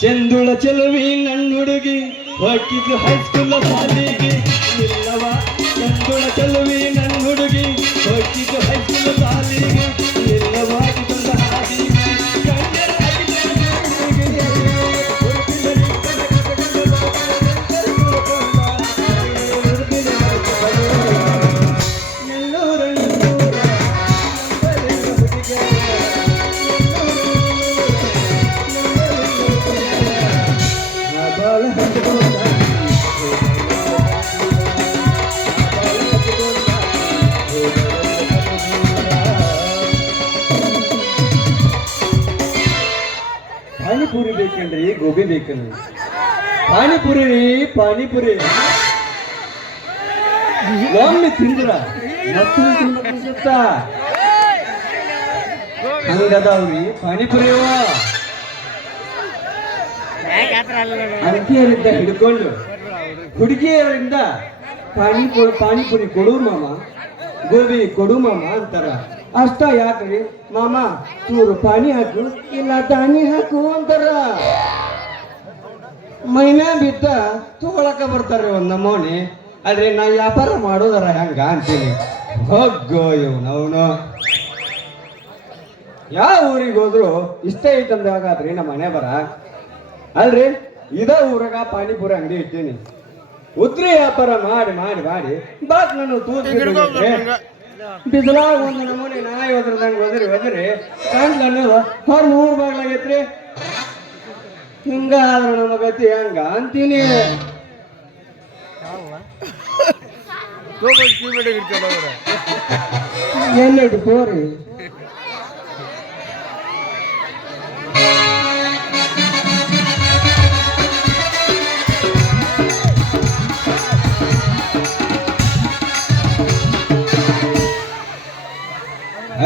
ಚಂದುಳ ಚೆಲುವಿ ನನ್ನ ಹುಡುಗಿ ಹೊಕ್ಕಿದ್ದು ಹೈಸ್ಕೂಲ್ ಶಾಲೆಗೆ ನಿಲ್ಲವ. ಚಂದುಳ ಚೆಲುವಿ ನನ್ನ ಹುಡುಗಿ ಹೊಕ್ಕಿದ್ದು ಹೈಸ್ಕೂಲ್ ಶಾಲೆಗೆ ನಿಲ್ಲವಾಗಿ ಬಂದ ಹಾದಿಗೆ ಕಣ್ಣರ ಪಾನಿಪುರಿ ಬೇಕೇನ್ರಿ ಗೋಬಿ ಬೇಕನ್ರಿ? ಪಾನಿಪುರಿ ರೀ ಪಾನಿಪುರಿ ಒಮ್ಮೆ ತಿಂದ್ರ ಮತ್ತೊಮ್ಮೆ ತಿನ್ಬೇಕು ಅನ್ಸುತ್ತ ಹಂಗದಾವ್ರಿ ಪಾನಿಪುರಿ ಅಂಕಿಯರಿಂದ ಹಿಡ್ಕೊಂಡು ಹುಡುಗಿಯರಿಂದ ಪಾನಿಪುರಿ ಕೊಡು ಮಾಮ, ಗೋಬಿ ಕೊಡು ಮಾಮ ಅಂತಾರ. ಅಷ್ಟ ಯಾಕ್ರಿ ಮಾಮ ಚೂರು ಪಾನಿ ಹಾಕು ಇಲ್ಲ ದಾನಿ ಹಾಕು ಅಂತಾರ. ಮೈಮ್ಯಾ ಬಿದ್ದ ತಗೊಳಕ ಬರ್ತಾರ ಒಂದ್ ನಮೂನಿ. ಅಲ್ರಿ ನಾ ವ್ಯಾಪಾರ ಮಾಡೋದರ ಹೆಂಗ ಅಂತೀನಿ. ಹೋಗೋ ಇವನವನು ಯಾವ ಊರಿಗೆ ಹೋದ್ರು ಇಷ್ಟ ಐತಂದಾಗಾದ್ರಿ ನಮ್ಮ ಮನೆ ಬರ. ಅಲ್ರಿ ಇದ ಊರಾಗ ಪಾನಿಪುರಿ ಅಂಗಡಿ ಇಟ್ಟೀನಿ. ಉದ್ರಿ ವ್ಯಾಪಾರ ಮಾಡಿ ಮಾಡಿ ಮಾಡಿ ಬಾಕ್ ನಾನು ಬಿಸಿಲಾಗ ಒಂದು ನಮೂನಿ ನಾಯಿ ಒದ್ರದಂಗ ಒದ್ರಿ ಕಂಡ್ಲ ಅನ್ನೋದು ಹೊರ 3 ಬಾಗ್ಲಾಗೈತ್ರಿ. ಹಿಂಗಾದ್ರ ನಮ್ಮ ಗತಿ ಹಂಗ ಅಂತೀನಿ. ಎಲ್ಲಿಟ್ಟು ಕೋರಿ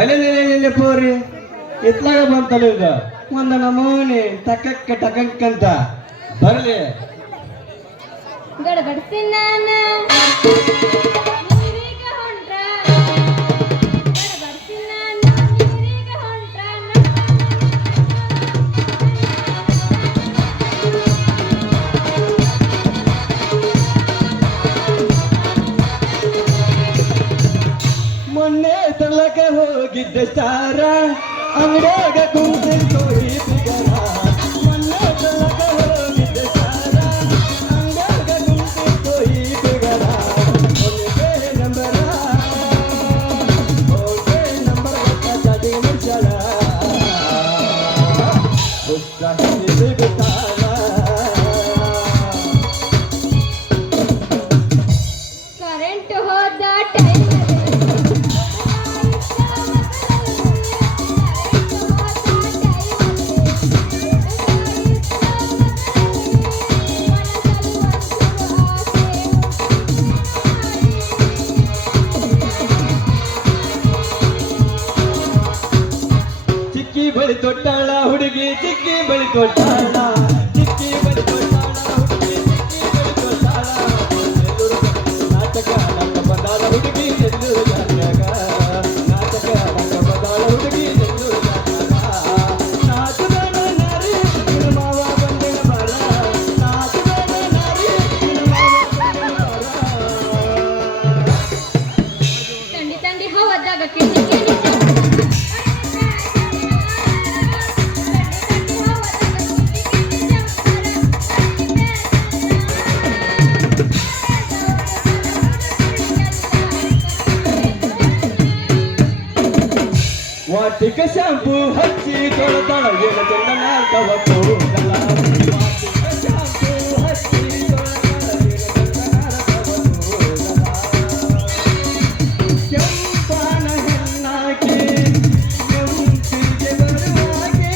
ಅಲ್ಲಿ ಪೋರಿ ಇತ್ಲಾಗ ಬಂತಲ್ಲ ಇದು ಒಂದು ನಮೂನಿ ಟಕಕ್ ಅಂತ ಬರ್ಲಿ ಗಡಬಡಿಸ್ತೀನಿ ನಾನು ಮೊನ್ನೆ ತರ್ಲಕ ಹೋಗಿದ್ದ ಸ್ಟಾರ ಅಂಗಡಿಯಾಗ ಕುಂತಿತ್ತು ಈ ಬಿಗರ. ಮೊನ್ನೆ ತರ್ಲಕ ಹೋಗಿದ್ದ ಸ್ಟಾರ ಅಂಗಡಿಯಾಗ ಕುಂತಿತ್ತು ಈ ಬಿಗರ. ಓಕೆ ನಂಬರ್ ಚಾಟಿ ಮುಚ್ಚಳ ಉತ್ಸಾಹ ಸಿಗುತ್ತಾರ. ಕರೆಂಟ್ ಹೋದ ಟೈಮ್ ಬಳಿ ತೊಟ್ಟಾಳ ಹುಡುಗಿ ಚಿಕ್ಕಿ ಬಳಿ ತೊಟ್ಟಾಳ ಚಿಕ್ಕಿ ಬಳಿ ತೊಟ್ಟಾಳ ಹುಡುಗಿ ಚಿಕ್ಕಿ ಬಳಿ ತೊಟ್ಟಾಳ. ನಾಟಕ ರಂಗ ಬಂದಾಳ ಹುಡುಗಿ ಚೆಂದೂರು ಜಾತ್ಯಾಗ. ನಾಟಕ ರಂಗ ಬಂದಾಳ ಹುಡುಗಿ ಚೆಂದೂರು ಜಾತ್ಯಾಗ. ನಾಚುಗಣ ನಾರಿ ಮಾವ ಬಂದೆನ ಬಾರ. ನಾಚುಗಣ ನಾರಿ ಮಾವ ಬಂದೆನ ಬಾರ. ತಂಡಿ ತಂಡಿ ಹವದಾಗ ಕಿಣಿ ಕಿಣಿ ವಾಟಿಕ ಶಾಂಪು ಹಚ್ಚಿ ತೊಳೆದಳ ಏನ ಚಂದನ ತವಕೋಗಲ. ವಾಟಿಕ ಶಾಂಪು ಹಚ್ಚಿ ತೊಳೆದಳ ಏನ ಚಂದನ ತವಕೋಗಲ. ಕೆಂಪನ ಹೆಣ್ಣಾಕಿ ಕೆಂಪಿಗೆ ಬರುವಾಗೆ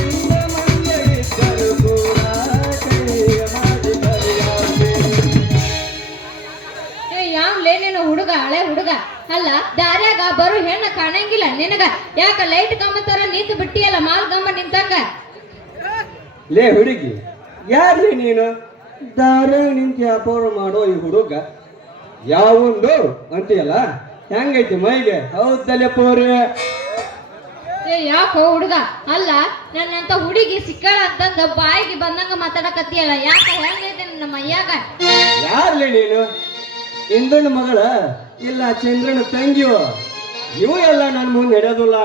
ಇಂದ ಮಂಜಳಿದ್ದರು ಕೂಡ ಕೈಯ ಮಾಡಿ ಕರಿಯಾಗೆ. ಯಾವ್ಲೇ ನೀನು ಹುಡುಗ ಹಳೆ ಹುಡುಗ ಅಲ್ಲ ದಾರ್ಯಾಗ ಬರು ಹೆಣ್ಣ ಕಾಣಂಗಿಲ್ಲ ನಿನಗ. ಯಾಕ ಲೈಟ್ ಗಮ್ಮ ತರ ನಿಂತು ಬಿಟ್ಟಿಯಲ್ಲ ಮಾಲ್ ಗಮ್ಮ ನಿಂತಂಗ. ಲೇ ಹುಡುಗಿ ಯಾರ್ಲಿ ನೀನು? ದಾರ್ಯಾಗ ನಿಂತು ವ್ಯಾಪಾರ ಮಾಡೋ ಈ ಹುಡುಗ ಯಾವೊಂದು ಅಂತೀಯಲ್ಲ ಹೆಂಗೈತಿ ಮೈಗೆ? ಹೌದಲ್ಲೇ ಪೋರಿ ಏ ಯಾಕೋ ಹುಡುಗ ಅಲ್ಲ ನನ್ನಂತ ಹುಡುಗಿ ಸಿಕ್ಕಳ ಅಂತಂದ ಬಾಯಿಗೆ ಬಂದಂಗ ಮಾತಾಡಕತ್ತಿಯಲ್ಲ ಯಾಕ ಹೆಂಗೈತೆ ನಮ್ಮ ಅಯ್ಯಾಗ ಯಾರ್ಲಿ ನೀನು ಇಂದ್ರನ ಮಗಳ ಇಲ್ಲ ಚಂದ್ರನ ತಂಗಿಯೋ ಇವು ಎಲ್ಲ ನನ್ನ ಮುಂದೆ ನಡೆಯೋದಿಲ್ಲ.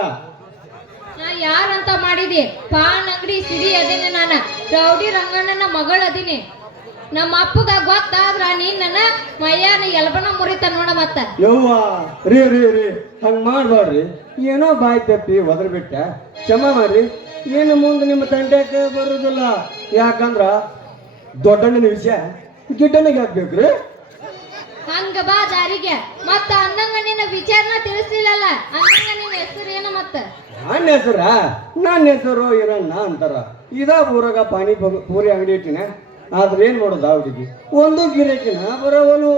ನಾ ಯಾರಂತ ಮಾಡಿದಿ ಪಾನ್ ಅಂಗಡಿ ಸಿಡಿ ಅದೀನಿ ನಾನು ರೌಡಿ ರಂಗಣ್ಣನ ಮಗಳ ಅದೀನಿ. ನಮ್ಮ ಅಪ್ಪಗ ಗೊತ್ತಾದ್ರ ನೀನ್ ನನ್ನ ಮಯ್ಯಾನ ಎಲ್ಬನ ಮುರಿತ ನೋಡ ಮತ್ತ. ಯವ್ವ ರೀ ರೀ ರೀ ಹಂಗ ಮಾಡ್ಬಾರ್ರಿ. ಏನೋ ಬಾಯಿ ತಪ್ಪಿ ಒದ್ರ ಬಿಟ್ಟ ಕ್ಷಮ ಮಾಡ್ರಿ. ಏನು ಮುಂದೆ ನಿಮ್ಮ ತಂಡ್ಯಾಕ ಬರುದಿಲ್ಲ. ಯಾಕಂದ್ರ ದೊಡ್ಡಣ್ಣನ ವಿಷಯ ಗಿಡ್ಡನಿಗೆ ಹಾಕ್ಬೇಕ್ರಿ. ಹಂಗ ಬಾ ದಾರಿಗೆ ಮತ್ತ ಅಂದಂಗ ನಿನ್ನ ವಿಚಾರನ ತಿಳಿಸ್ಲಿಲ್ಲಲ್ಲ ಅಂದಂಗ ನಿನ್ನ ಹೆಸರು ಏನು ಮತ್ತ? ನನ್ನ ಹೆಸರು ಇರಣ್ಣ ಅಂತಾರ. ಇದ ಊರಾಗ ಪೂರಿ ಅಂಗಡಿ ಇಟ್ಟಿನ. ಆದ್ರೆ ಏನ್ ಮಾಡೋದು ಹುಡುಗಿ ಒಂದು ಗಿರಾಕಿನ ಬರೋವನು.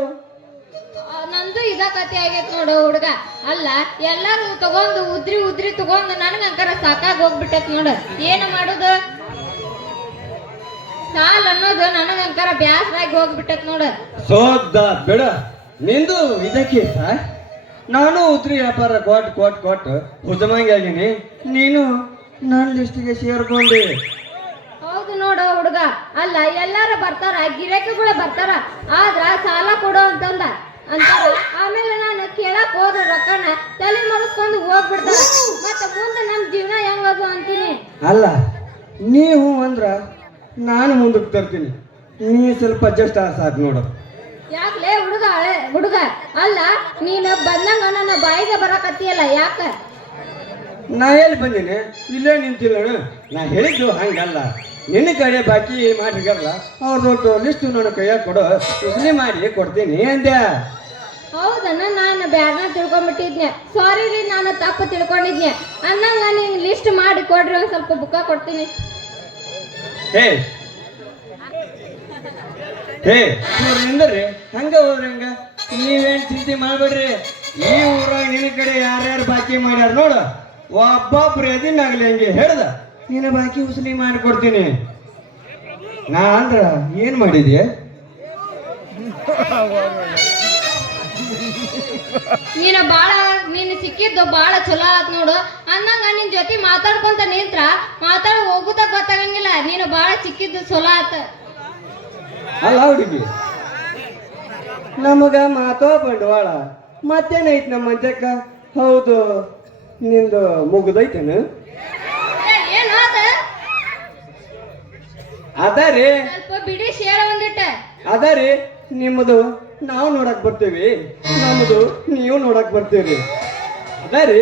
ನಂದು ಇದ ಕತೆ ಆಗೈತ್ ನೋಡು ಹುಡುಗ. ಅಲ್ಲ ಎಲ್ಲಾರು ತಗೊಂಡು ಉದ್ರಿ ತಗೊಂಡು ನನಗಂಕರ ಸಾಕಾಗಿ ಹೋಗ್ಬಿಟ್ಟತ್ ನೋಡು. ಏನ ಮಾಡುದು ಸಾಲ್ ಅನ್ನೋದು ನನಗಂಕರ ಬ್ಯಾಸರಾಗಿ ಹೋಗ್ಬಿಟ್ಟತ್ ನೋಡು. ಸೋದ್ದ ಬಿಡ ನಿಂದು ಇದಕ್ಕೆ ನಾನು ಉದ್ರಿ ವ್ಯಾಪಾರ ಕೊಟ್ಟು ಹುಜಮಾಂಗಿ ಆಗೀನಿ. ನೀನು ನನ್ನ ಲಿಸ್ಟಿಗೆ ಸೇರ್ಕೊಂಡಿ. ಹೌದು ನೋಡು ಹುಡುಗ. ಅಲ್ಲ ಎಲ್ಲಾರು ಬರ್ತಾರ ಗಿರಾಕಿಗಳು ಬರ್ತಾರ ಆದ್ರ ಸಾಲ ಕೊಡು ಅಂತಾರ. ಆಮೇಲೆ ನಾನು ಕೇಳಕ್ ಹೋದ್ರ ರೊಕ್ಕನ ತಲೆ ಮರೆಸ್ಕೊಂಡು ಹೋಗ್ಬಿಡ್ತಾರ. ಮತ್ತ ಮುಂದೆ ನಮ್ ಜೀವನ ಹೆಂಗದು ಅಂತೀನಿ. ಅಲ್ಲ ನೀವು ಅಂದ್ರ ನಾನು ಮುಂದಕ್ಕೆ ತರ್ತೀನಿ. ನೀ ಸ್ವಲ್ಪ ಅಡ್ಜಸ್ಟ್ ಸಾಕು ನೋಡು. ಯಾಕ್ಲೇ ಹುಡುಗ ಅಲ್ಲ ನೀನು ಬಂದಂಗ ನನ್ನ ಬಾಯಿಗೆ ಬರಕತ್ತಿಯಲ್ಲ ಯಾಕ? ನಾ ಎಲ್ಲಿ ಬಂದೀನಿ ಇಲ್ಲೇ ನಿಂತಿಲ್ಲ. ನಾ ಹೇಳಿದ್ದು ಹಂಗಲ್ಲ. ನಿನ್ನ ಕಡೆ ಬಾಕಿ ಮಾಡಿರಲ್ಲ ಅವ್ರ ದೊಡ್ಡ ಲಿಸ್ಟ್ ನನ್ನ ಕೈಯಾಗ ಕೊಡು ಉಸಲಿ ಮಾಡಿ ಕೊಡ್ತೀನಿ ಅಂದೆ. ಹೌದನ್ನ ನಾನು ಬ್ಯಾರ್ನ ತಿಳ್ಕೊಂಡ್ಬಿಟ್ಟಿದ್ನೆ. ಸಾರಿ ರೀ ನಾನು ತಪ್ಪು ತಿಳ್ಕೊಂಡಿದ್ನೆ. ಅನ್ನಂಗ ನೀನ್ ಲಿಸ್ಟ್ ಮಾಡಿ ಕೊಡ್ರಿ ಒಂದ್ ಸ್ವಲ್ಪ ಬುಕ್ಕ ಕೊಡ್ತೀನಿ. ನಿಂದ್ರಿ ಹಂಗ ಹೋದ್ರಿ ಹಂಗ. ನೀವೇನ್ ಚಿಂತೆ ಮಾಡ್ಬೇಡ್ರಿ. ಈ ಊರಾಗ ನಿನ್ನ ಕಡೆ ಯಾರ್ಯಾರು ಬಾಕಿ ಮಾಡ್ಯಾರ ನೋಡು ಒಬ್ಬೊಬ್ರು ಎದಿನಾಗ್ಲಿ ಹಂಗೆ ಹೇಳ್ದ ನೀನ ಬಾಕಿ ಉಸಲಿ ಮಾಡಿಕೊಡ್ತೀನಿ. ನಾ ಅಂದ್ರ ಏನ್ ಮಾಡಿದ್ಯ? ನೀನು ಸಿಕ್ಕಿದ್ದು ಬಾಳ ಚಲೋ ಆತ್ ನೋಡು. ಅನ್ನಂಗ ನಿನ್ ಜೊತೆ ಮಾತಾಡ್ಕೊಂತ ನಿಂತ್ರ ಹೋಗುದ ಗೊತ್ತಾಗಂಗಿಲ್ಲ. ನೀನು ಬಾಳ ಸಿಕ್ಕಿದ್ದು ಚಲೋ ಆತ. ಅಲ್ಲ ಹುಡುಗಿ ನಮಗ ಮಾತೋ ಬಂಡವಾಳ ಮತ್ತೇನೈತ್ ನಮ್ಮ ಮಂಚಕ್ಕ. ಹೌದು ನಿಂದು ಮುಗ್ದೈತೇನು? ಏನು ಅದರಿ ಸ್ವಲ್ಪ ಬಿಡಿ ಶೇರ ಒಂದಿಟ್ಟ ಅದರಿ ನಿಮ್ಮದು ನಾವು ನೋಡಕ್ ಬರ್ತೀವಿ, ನಮ್ಮದು ನೀವು ನೋಡಕ್ ಬರ್ತೀವಿ. ಅದರಿ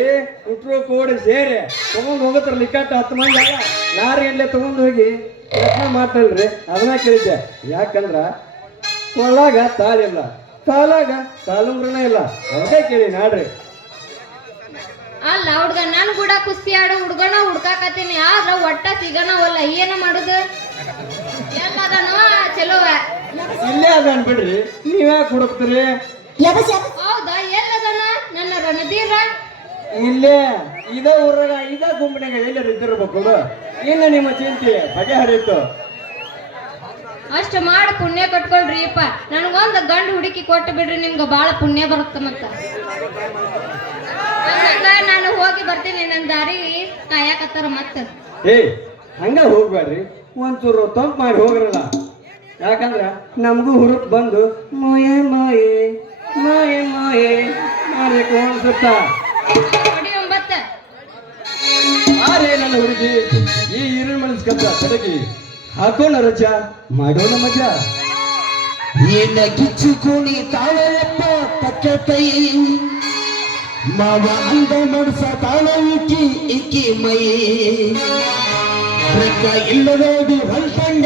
ಉಟ್ರು ಕೋಡಿ ಸೇರಿ ತಗೊಂಡ್ ಹೋಗತ್ರ ಲಿಕ್ಕಟ್ಟ 10 ಮಂದಿ ಅಲ್ಲ ಲಾರಿಯಲ್ಲೇ ತಗೊಂಡು ಹೋಗಿ ಯತ್ನ ಮಾಡ್ತಲ್ರಿ. ಅದನ್ನ ಕೇಳಿದ್ದೆ. ಯಾಕಂದ್ರ ಕೊಳ್ಳಾಗ ತಾಳಿಲ್ಲ ಕಾಲಾಗ ಕಾಲುಂಗ್ರನ ಇಲ್ಲ. ಅದಕ್ಕೆ ಕೇಳಿ ನಾಡ್ರಿ. ಅಲ್ಲ ಹುಡ್ಗ ನನ್ ಕೂಡ ಕುಸ್ತಿ ಆಡೋ ಹುಡ್ಗನ ಹುಡ್ಕಾಕತ್ತೀನಿ ಆದ್ರ ಒಟ್ಟ ಸಿಗಣವಲ್ಲ. ಏನ ಮಾಡುದು? ಎಲ್ಲದನೋ ಚಲೋವ ಇಲ್ಲೇ ಅದ ಅನ್ಬಿಡ್ರಿ. ನೀವ್ಯಾಕೆ ಹುಡುಕ್ತೀರಿ? ಹೌದಾ ಎಲ್ಲದನ ನನ್ನ ರಣಧೀರ ಇಲ್ಲೇ ಇದ ಊರಾಗ ಇದ ಗುಂಪಿನಾಗ ಎಲ್ಲರೂ ಇದ್ದಿರ್ಬೇಕು. ಇನ್ನು ನಿಮ್ಮ ಚಿಂತೆ ಬಗೆಹರಿತು. ಅಷ್ಟ ಮಾಡಿ ಪುಣ್ಯ ಕಟ್ಕೊಳ್ರಿಪ್ಪ. ನನಗೊಂದು ಗಂಡು ಹುಡುಕಿ ಕೊಟ್ಟು ಬಿಡ್ರಿ, ನಿಮ್ಗೆ ಬಾಳ ಪುಣ್ಯ ಬರುತ್ತೆ. ಮತ್ತ ನಾನು ಹೋಗಿ ಬರ್ತೀನಿ. ನನ್ನ ದಾರಿ ಕಾಯಕತ್ತಾರ ಮತ್ತ. ಹಂಗ ಹೋಗ್ಬೇಡ್ರಿ. ಒಂಚೂರು ತಂಪ್ ಮಾಡಿ ಹೋಗ್ರಲ್ಲ. ಯಾಕಂದ್ರ ನಮಗೂ ಹುರುಪ್ ಬಂದು ಮೋಯೆ ಮೋಯೆ ಮೋಯೆ ಮೋಯೆ ಮಾಡ್ಬೇಕು ಅನ್ಸುತ್ತ. ಆರೇ ನನ್ನ ಹುಡುಗಿ ಈ ಹಿರಿಯ ಮನಸ್ಕಂತ ಬೆಳಗಿ ಹಾಕೋಣ ರಜಾ ಮಾಡೋಣ ಮಜಾ. ಏನ ಕಿಚ್ಚುಕೋಣಿ ತಾಳಪ್ಪ ಪಕ್ಕ ಕೈ ಮಾವ ಅಂದ ಮನಸ ತಾಳ ಇಕ್ಕಿ ಮೈ ರಕ್ಕ ಇಲ್ಲದೋಡಿ ಹೊಲ್ತಂಗ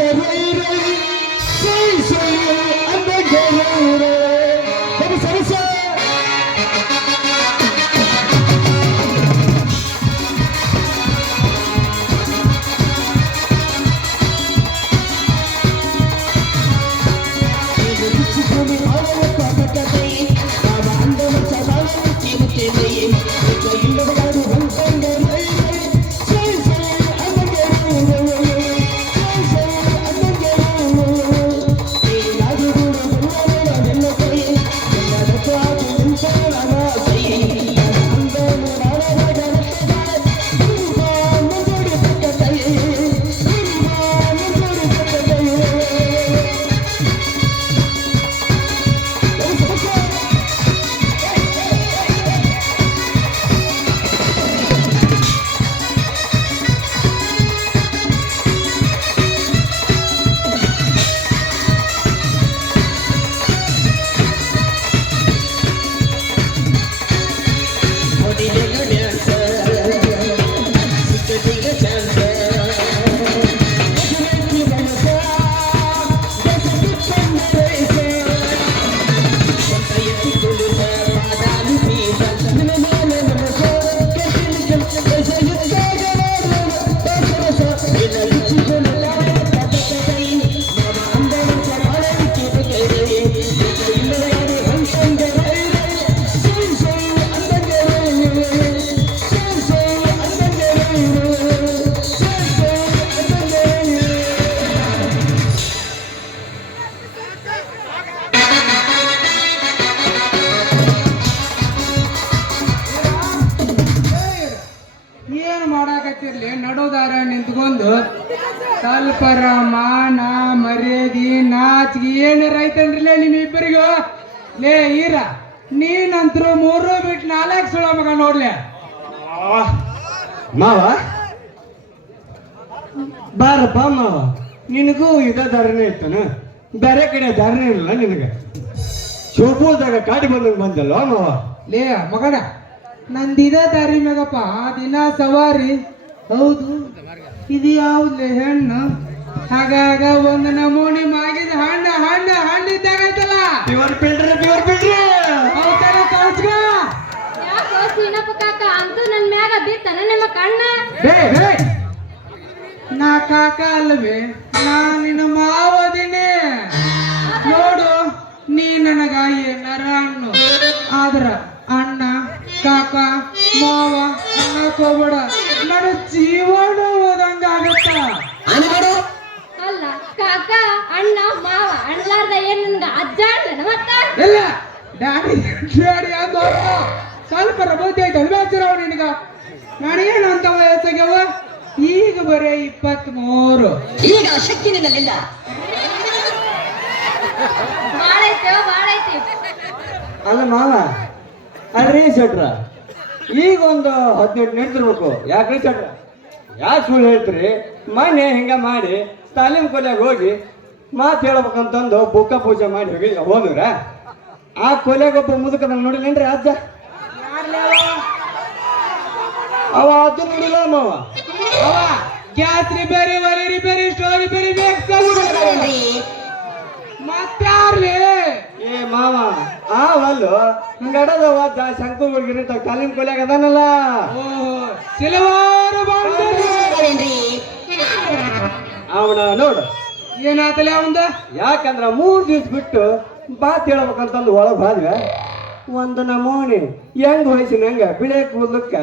ಸೈ ಸೈ ಅಂದ ಸರಸ ಹೋಗ್ತಿರ್ಲಿ ನಡೋದಾರ ನಿಂತ್ಕೊಂಡು ಸ್ವಲ್ಪರ ಮಾನ ಮರ್ಯಾದಿ ನಾಚಿಗೆ ಏನಾರ ಐತನ್ರಿಲೇ ನಿಮ್ಮಿಬ್ಬರಿಗೂ ಲೇ ಈರ ನೀನಂತ್ರು 3 ಬಿಟ್ಟು 4 ಸುಳ ಮಗ ನೋಡ್ಲೆ ಮಾವ ಬಾರಪ್ಪ ಮಾವ, ನಿನಗೂ ಇದ ದಾರಿನೇ ಇತ್ತನ, ಬೇರೆ ಕಡೆ ದಾರಿನೇ ಇಲ್ಲ ನಿನಗೆ. ಶೋಭೂದಾಗ ಕಾಡಿ ಬಂದಂಗೆ ಬಂದಲ್ಲ ಮಾವ. ಲೇ ಮಗನ ನಂದಿದ ದಾರಿ ಮ್ಯಾಗಪ್ಪ ದಿನ ಸವಾರಿ. ಹೌದು, ಇದು ಯಾವ್ದೇ ಹೆಣ್ಣು ಆಗಾಗ ಒಂದು ನಮೂನಿ ಮಾಗಿದ ಹಣ್ಣು ಇದ್ದಾಗೈತಲ್ಲ ಪ್ಯೂರ್ ಬಿಡ್ರಿ ಅವತರ ಕಳ್ಸ್ಕ. ಯಾಕೋ ಸೀನಪ್ಪ ಕಾಕ ಅಂತೂ ನನ್ ಮ್ಯಾಗ ಬಿತ್ತನ ನಿಮ್ಮ ಕಣ್ಣ? ನಾ ಕಾಕ ಅಲ್ವೇ, ನಾ ನಿನ್ನ ಮಾವದಿನಿ. ನೋಡು, ನೀ ನನಗ ಏನಾರ ಅಣ್ಣು, ಆದ್ರ ಅಣ್ಣ ಕಾಕ ಮಾವ ಅನ್ನಕ್ ಹೋಗ್ಬೇಡ, ನನ್ನ ಜೀವನ ಹೋದಂಗಾಗತ್ತ. ಅಲ್ಲ ಕಾಕ ಅಣ್ಣ ಮಾವ ಅಣ್ಲಾರ್ದ ಏನ್ ನನ್ಗ ಅಜ್ಜ ಅಣ್ಣನ ಮತ್ತ? ಇಲ್ಲ ಡ್ಯಾಡಿ ಅಂತ ಸ್ವಲ್ಪ ಬುದ್ಧಿ ಐತೆ ಅಲ್ಬೇಚಾರ ನಿನಗ. ನನಗೇನು ಅಂತ ವಯಸ್ಸಾಗ್ಯವ, ಈಗ ಬರೇ 23. ಈಗ ಶಕ್ತಿ ನಿನ್ನಲ್ಲಿಲ್ಲ. ಬಾಳೈತಿ ಅಲ್ಲ ಮಾವ, ಅಲ್ರಿ ಶೆಟ್ರ, ಈಗ ಒಂದು 18 ನಿಂತಿರ್ಬೇಕು. ಯಾಕ್ರಿ ಶೆಟ್ರ, ಯಾಕೆ ಸುಳ್ಳು ಹೇಳ್ತೀರಿ? ಮೊನ್ನೆ ಹಿಂಗ ಮಾಡಿ ತಾಲೀಮ್ ಕೊಲೆಯಾಗ ಹೋಗಿ ಮಾತು ಹೇಳ್ಬೇಕಂತಂದು ಬುಕ್ಕ ಪೂಜೆ ಮಾಡಿ ಹೋದ್ರ ಆ ಕೊಲೆಗೊಬ್ಬ ಮುದುಕ ನಂಗೆ ನೋಡಿಲ್ಲೇನ್ರಿ ಅಜ್ಜ? ಅವ ಅಜ್ಜ ನೋಡಿಲ್ಲ ಮಾವ. ಅವ ಗ್ಯಾಸ್ ರಿಪೇರಿ, ಒಲೆ ರಿಪೇರಿ, ಸ್ಟೋವ್ ರಿಪೇರಿ, ಮತ್ತಾರ್ಲಿ ಏ ಮಾವ, ಆ ವಲ್ಲು ಗಡದವ ಶಂಕು ಹುಡುಗಿರಿ ತಾಲೀಮ್ ಕೊಲೆಯಾಗ ಅದಾನಲ್ಲ. ಸಿಲವಾರು ಅವನ ನೋಡು ಏನಾತಲೆ ಅವಂದ. ಯಾಕಂದ್ರ 3 ದಿವ್ಸ ಬಿಟ್ಟು ಬಾತ್ ಹೇಳ್ಬೇಕಂತಂದು ಒಳಗ್ ಬಾದ್ವೆ. ಒಂದು ನಮೂನಿ ಹೆಂಗ್ ವಯಸ್ಸಿನ ಹೆಂಗ ಬಿಳೆ ಕೂದಲಕ್ಕ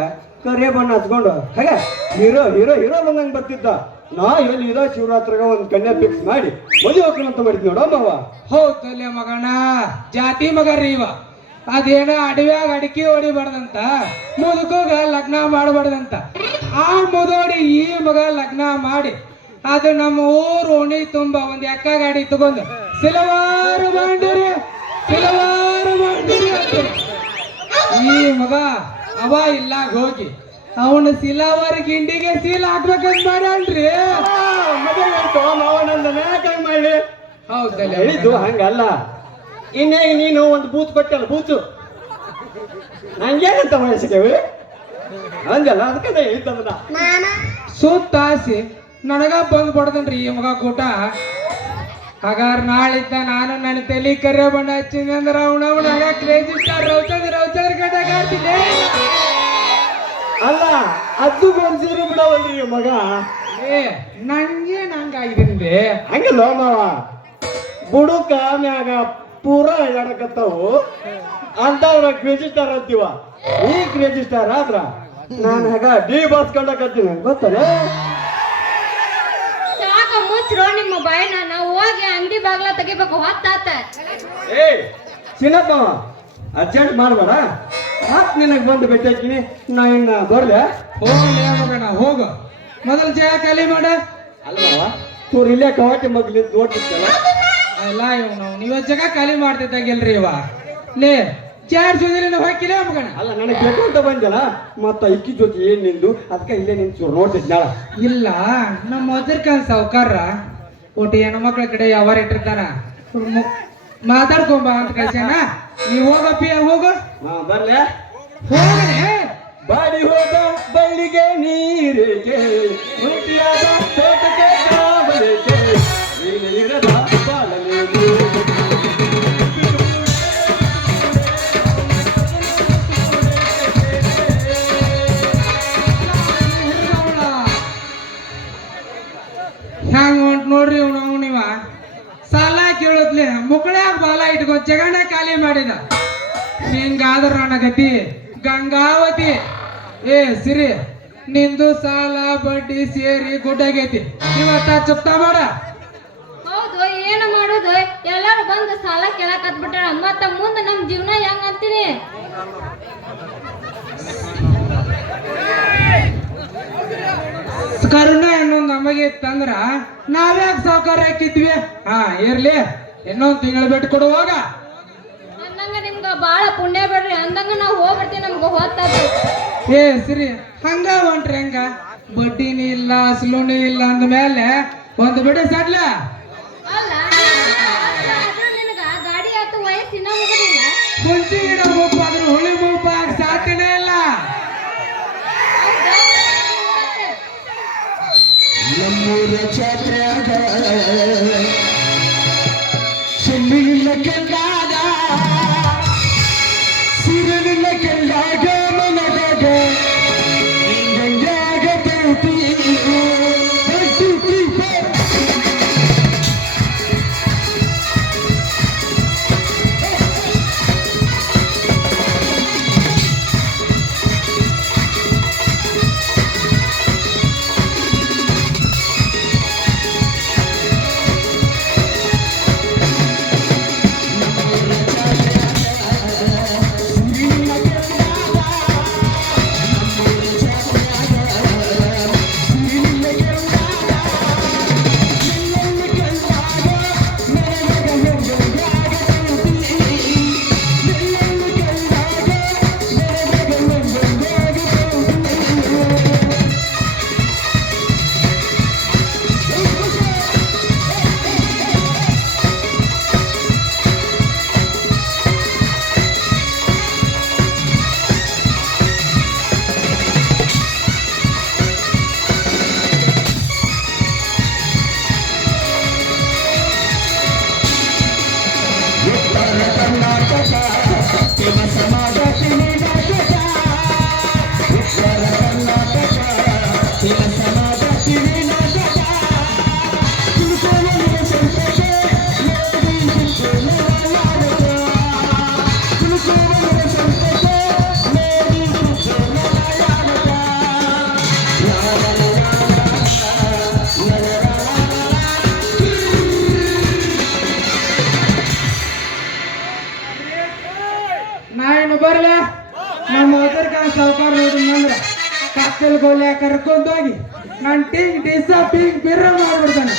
ಕರಿಯ ಬಣ್ಣ ಹಚ್ಕೊಂಡು ಹಾಗ ಹೀರೋ ಬಂದಂಗೆ ಬರ್ತಿದ್ದ. ನಾ ಎಲ್ಲಿ ಇರೋ ಶಿವರಾತ್ರಿಗ ಒಂದು ಕನ್ಯಾ ಫಿಕ್ಸ್ ಮಾಡಿ ಮದುವೆ ಹೋಗ್ಕೊಂತ ಮಾಡಿದ್ವಿ ನೋಡ ಮಾವ. ಹೌದಲ್ಲೇ ಮಗನ, ಜಾತಿ ಮಗರ್ರಿ ಇವ. ಅದೇನ ಅಡವ್ಯಾಗ ಅಡಿಕೆ ಹೊಡಿಬಾರ್ದಂತ, ಮುದುಕೋಗ ಲಗ್ನ ಮಾಡಬಾರ್ದಂತ. ಆ ಮುದೋಡಿ ಈ ಮಗ ಲಗ್ನ ಮಾಡಿ ಅದು ನಮ್ಮ ಊರು ಓಣಿ ತುಂಬ ಒಂದು ಎಕ್ಕ ಗಾಡಿ ತಗೊಂಡು ಸಿಲವಾರು ಮಾಡಿರಿ ಅಂತ ಈ ಮಗ ಅವ ಇಲ್ಲ ಹೋಗಿ ಅವನು ಸಿಲವರ್ ಗಿಂಡಿಗೆ ಸೀಲ್ ಹಾಕ್ಬೇಕಂತ ಮಾಡ್ಯಾನ್ರಿ. ಮಾಡಿ ಹೌದಲ್ಲ ಹೇಳಿದ್ದು ಹಂಗಲ್ಲ. ಇನ್ನೇಗ ನೀನು ಒಂದು ಬೂತ್ ಕೊಟ್ಟಲ್ಲ, ಬೂತು ನಂಗೇನಂತ ವಯಸ್ಸಿಗೆ ಅಂಜಲ್ಲ, ಅದಕ್ಕೆ ಹೇಳಿದ್ದಲ್ಲ. ಸುತ್ತಾಸಿ ನನಗ ಬಂದ್ ಬಡ್ದನ್ರಿ ಈ ಮಗ ಕೂಟ. ಹಾಗಾರ ನಾಳಿದ್ದ ನಾನು ನನ್ನ ತಲೆ ಕರೆ ಬಣ್ಣ ಹಚ್ಚಿನಿ ಅಂದ್ರೆ ಅವನವನ ಕ್ರೇಜಿ ಸ್ಟಾರ್ ರೌಚಂದ್ರ ಗಡ್ಡಾಗ ಆಡ್ತೀನಿ. ಅಲ್ಲ ಅದು ಗೊಂಚೂರು ಬಿಡವಲ್ರಿ ಮಗ. ಏ ನಂಗೆ ನಂಗಾಗಿದ್ದೀನಿ ಹಂಗಲ್ಲ ಮಾವ, ಬುಡುಕ ಮ್ಯಾಗ ಪೂರ ಎಡಕತ್ತಾವು ಅಂತ ಕ್ರೇಜಿ ಸ್ಟಾರ್ ಅಂತೀವ. ಈ ಕ್ರೇಜಿ ಸ್ಟಾರ್ ಆದ್ರ ನಾನು ಹಾಗ ಡಿ ಬಾಸ್ ಕಂಡಕತ್ತೀನಿ ಗೊತ್ತಲ್ಲ. ಸಾಕ ಮುಚ್ಚ್ರೋ ನಿಮ್ಮ ಬಾಯಿನ, ನಾವು ಹೋಗಿ ಅಂಗಡಿ ಬಾಗ್ಲ ತೆಗಿಬೇಕು ಹೊತ್ತಾತ. ಏ ಚಿನ್ನಪ್ಪ, ಅರ್ಜೆಂಟ್ ಮಾಡ್ಬೇಡ, ಮತ್ ನಿನಗೆ ಬಂದು ಭೇಟಿ ನಾ ಇನ್ನ ಬರ್ಲೆ. ಹೋಗ್ಲಿ ಮಗನ ಹೋಗು, ಮೊದಲು ಜಯ ಖಾಲಿ ಮಾಡ. ಅಲ್ವಾ ತೋರ್ ಇಲ್ಲೇ ಕವಾಟಿ ಮಗ್ಲಿ ನೋಡ್ತಿತ್ತಲ್ಲ. ಅಲ್ಲ ಇವನು ನೀವ ಜಗ ಖಾಲಿ ಮಾಡ್ತಿದ್ದಾಗೆಲ್ರಿ ಇವ. ಲೇ ಚಾರ್ ಜೊತೆ ಹಾಕಿಲ್ಲ ಮಗನ. ಅಲ್ಲ ನನಗೆ ಬೇಕು ಅಂತ ಬಂದಲ್ಲ, ಮತ್ತ ಇಕ್ಕಿ ಜೊತೆ ಏನ್ ನಿಂದು ಅದಕ್ಕೆ ಇಲ್ಲೇ ನಿಂತು ನೋಡ್ತಿದ್ನಾಳ. ಇಲ್ಲ ನಮ್ಮ ಮದರ್ಕನ್ ಸಾವುಕಾರ ಒಟ್ಟು ಹೆಣ್ಮಕ್ಳ ಕಡೆ ಯಾವಾರ ಇಟ್ಟಿರ್ತಾನ, ಮಾತಾಡ್ಕೊಂಬ ಅಂತ ಕಳ್ಸ್ಯಾನ. ನೀವ್ ಹೋಗಪ್ಪಿ ಹೋಗು. ಬರ್ಲೆ ಹೋಗನೆ ಬಾಡಿ ಹೋದ ಬಳ್ಳಿಗೆ ನೀರಿಗೆ ಮುಟ್ಟಿಯಾದ ತೋಟಕ್ಕೆ ಕಾವಲಿಗೆ ನೀನಿರದ ಬಾಳಲೇನು. ಹ್ಯಾಂಗ ಹೊಂಟ್ ನೋಡ್ರಿ ನೀವ ಸಾಲ ಕೇಳತ್ಲೆ ಮುಕ್ಕಳ್ಯಾಗ ಬಾಲ ಇಟ್ಕೊಂಡ್ ಜಗಣ್ಣ ಖಾಲಿ ಮಾಡಿದ. ಹಿಂಗಾದ್ರ ನನ್ನ ಗತಿ ಗಂಗಾವತಿ. ಏ ಸಿರಿ, ನಿಂದು ಸಾಲ ಬಡ್ಡಿ ಸೇರಿ ಗುಡ್ಡಾಗೈತಿ, ಇವತ್ತ ಚುಪ್ತ ಮಾಡ. ಹೌದು, ಏನು ಮಾಡೋದು? ಎಲ್ಲಾರು ಬಂದು ಸಾಲ ಕೇಳಕ್ ಹತ್ಬಿಟ್ಟಾರ, ಮತ್ತ ಮುಂದೆ ನಮ್ ಜೀವನ ಹೆಂಗ್ ಅಂತೀನಿ? ಇತ್ತಂದ್ರ ನಾವ್ಯಾಕೆ ಸಾವುಕಾರ ಹಾಕಿದ್ವಿ. ಹಾ ಇರ್ಲಿ, ಇನ್ನೊಂದ್ ತಿಂಗಳು ಬಿಟ್ಟು ಕೊಡುವಾಗ ಅಂದಂಗ ನಿಮ್ಗ ಬಾಳ ಪುಣ್ಯ ಬಿಡ್ರಿ. ಅಂದಂಗ ನಾವ್ ಹೋಗ್ಬಿಡ್ತೀವಿ, ನಮ್ಗ ಹೊತ್ತಾತು. ಏ ಸಿರಿ ಹಂಗ ಹೊಂಟ್ರಿ ಹಂಗ ಬಡ್ಡಿನೂ ಇಲ್ಲ ಅಸಲುನೂ ಇಲ್ಲ ಅಂದ್ಮೇಲೆ ಒಂದು ಬಿಡಿ ಸಡ್ಲ. ಅಲ್ಲ ಆದ್ರೂ ನಿನಗ ಗಾಡಿ ಆತು ವಯಸ್ಸಿನ ಮುಗಿದಿಲ್ಲ. ಕುಂಚಿ ಗಿಡ ಮೂಪ ಆದ್ರೂ ಹುಳಿ ಮೂಪ ಆಗಿ ಸಾಧ್ಯನೇ ಇಲ್ಲ. ನಮ್ಮೂರ ಜಾತ್ರೆಯಾಗ ಸುಮ್ಮಿಲ್ಲ ಕೆಲ್ಲಾಗ ಸಿರಲಿಲ್ಲ ಕೆಲ್ಲಾಗ ಮನದಾಗ ಗಂಗಾಗ ಬರುತ್ತಿ ನಾಯಿನು ಬರ್ಲೆ ನಮ್ಮ ಅದರ್ಕ ಸಾವುಕಾರ ನೋಡಿದ್ನಂದ್ರ ಕತ್ತಲ್ ಗೋಲ್ಯ ಕರ್ಕೊಂಡೋಗಿ ನಾನು ಟಿಂಗ್ ಡಿಸ ಪಿಂಗ್ ಬಿರ್ರ ಮಾಡ್ಬಿಡ್ತಾನೆ.